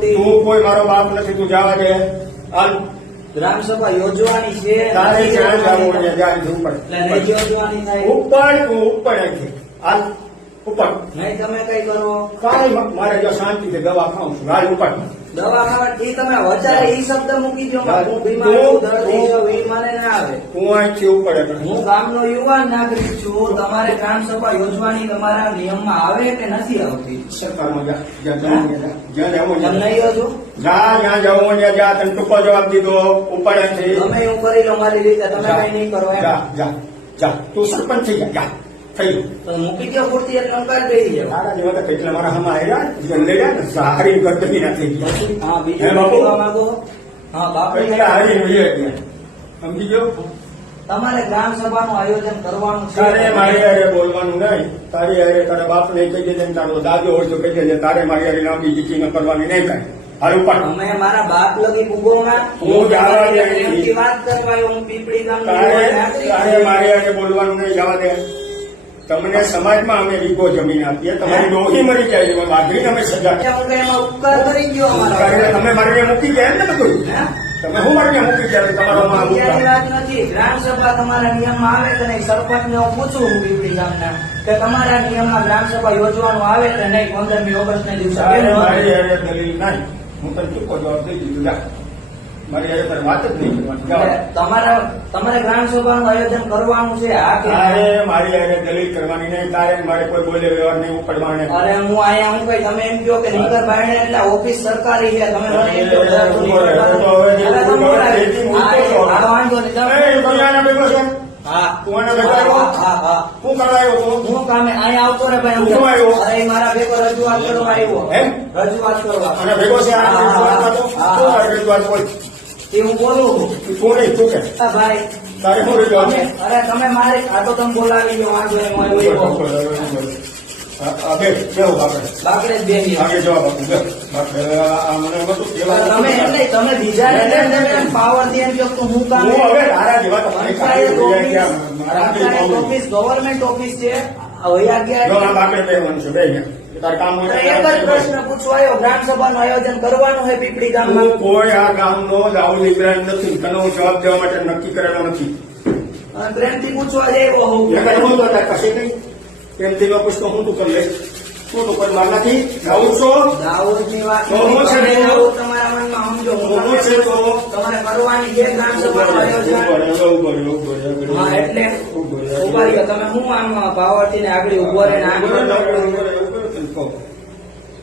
તું કોઈ મારો બાપ નથી તું જવા દે ગ્રામસભા યોજવાની છે. તારે જ્યાં જવું. હોય ત્યાં ઉપર. ઉપર. તું ઉપર અહીંથી? હાલ. ઉપર. નહીં તમે કઈ કરો. કાંઈ મારે જો શાંતિથી દવા ખાઉં છું. હાલ ઉપર. દવા ખાવા એ તમે વધારે ઈ શબ્દ મૂકી દો હું બીમાર છું દર્દી છું એ મને ના આવે તું અહીંથી ઉપર હું ગામનો યુવાન નાગરિક છું તમારે ગ્રામસભા યોજવાની તમારા નિયમમાં આવે કે નથી આવતી સરકારમાં જા જ્યાં જવું હોય ત્યાં. જ્યાં જવું હોય તમે ત્યાં. નહીં યોજો જા જ્યાં જવું ત્યાં જા તને ટૂંકો જવાબ દીધો ઉપર અહીંથી તમે હું કરી લો મારી રીતે તમે. કઈ નહીં કરો જા જા જા તું સરપંચ થઈ જા જા તો મૂકી દો પૂરતી એટલે નકાર બેસી જાઓ. તારા જેવા તો કેટલા મારા હમણાં આવ્યા જે લઈ ગયા ને સારી ગરદની ના હા બીજું બાપુ? માંગો? હા બાપુ. હારી જોઈએ સમજી ગયો? તમારે ગ્રામ સભાનું આયોજન કરવાનું છે. તારે મારી હારે બોલવાનું નહીં. તારી હારે તારા બાપને કહી દેજે ને તારો દાદો હોય તો કહી દેજે. તારે મારી હારે લાંબી ન કરવાની નહીં કાંઈ. હારું પણ અમે મારા બાપ લગી પૂગોમાં હું જવા દે. વાત કરવા હું પીપળી ગામનો તારે. મારી હારે બોલવાનું નહીં. જવા દે. તમને સમાજમાં અમે વીઘો જમીન આપીએ તમારી ડોહી મરી જાય એમાં વાઘરીને અમે સજા તમે મારી મૂકી ગયા એમ ને બધું? તમે હું મારી મૂકી ગયા? તમારો વાત નથી. ગ્રામસભા તમારા નિયમમાં આવે કે નહીં? સરપંચને હું પૂછું હું ગામના કે તમારા નિયમમાં ગ્રામસભા યોજવાનું આવે કે નહીં? પંદરમી ઓગસ્ટ ને દિવસે મારી દલીલ નહીં. હું તને ચૂકો જવાબ દઈ દીધું. તમારા તમારે ગ્રામ સભાનું આયોજન કરવાનું છે આ તારે મારી હારે દલીલ કરવાની નહીં તારે મારે કોઈ બોલે વ્યવહાર નહીં ઉપડવાને અરે હું અહીંયા હું કઈ તમે એમ કહો કે નીકર ભાઈ એટલે ઓફિસ સરકારી છે તમે મને એમ કહો. હા, હા, વાંધો નહીં. હા. હા, હા, હા. કરવા આવ્યો હું કામે અહીંયા આવતો રે ભાઈ શું આવ્યો? અરે મારા ભેગો રજૂઆત કરવા આવ્યો એમ? રજૂઆત કરવા અને ભેગો છે હા, હા, રજૂઆત? હા, બોલ? એ હું બોલું તું નહીં, હા, ભાઈ. તારે શું છે? અરે તમે મારી આ તો તમે બોલાવી લો વાંધો ગવર્મેન્ટ ઓફિસ છે. હોય પ્રશ્ન પૂછવા આવ્યો ગ્રામ સભાનું આયોજન કરવાનું છે પીપળી ગામમાં? કોઈ આ ગામનો દાઉદ ઇબ્રાહિમ નથી. તને હું જવાબ દેવા માટે નક્કી કરેલો નથી. પ્રેમથી પૂછવા જઈ હોઉં. હું તો કશે નહીં. એમ તેનો પૂછતો હું તું કરી લે શું તું કોઈ માર નથી. દાઉદ છો? વાત તમે ને? દાઉદ છે તો? તમારે કરવાની છે ગ્રામ સભાનું હા એટલે ઊભા રહ્યો તમે હું આમ પાવરથી ને આગળ ઊભો રહીને આગળ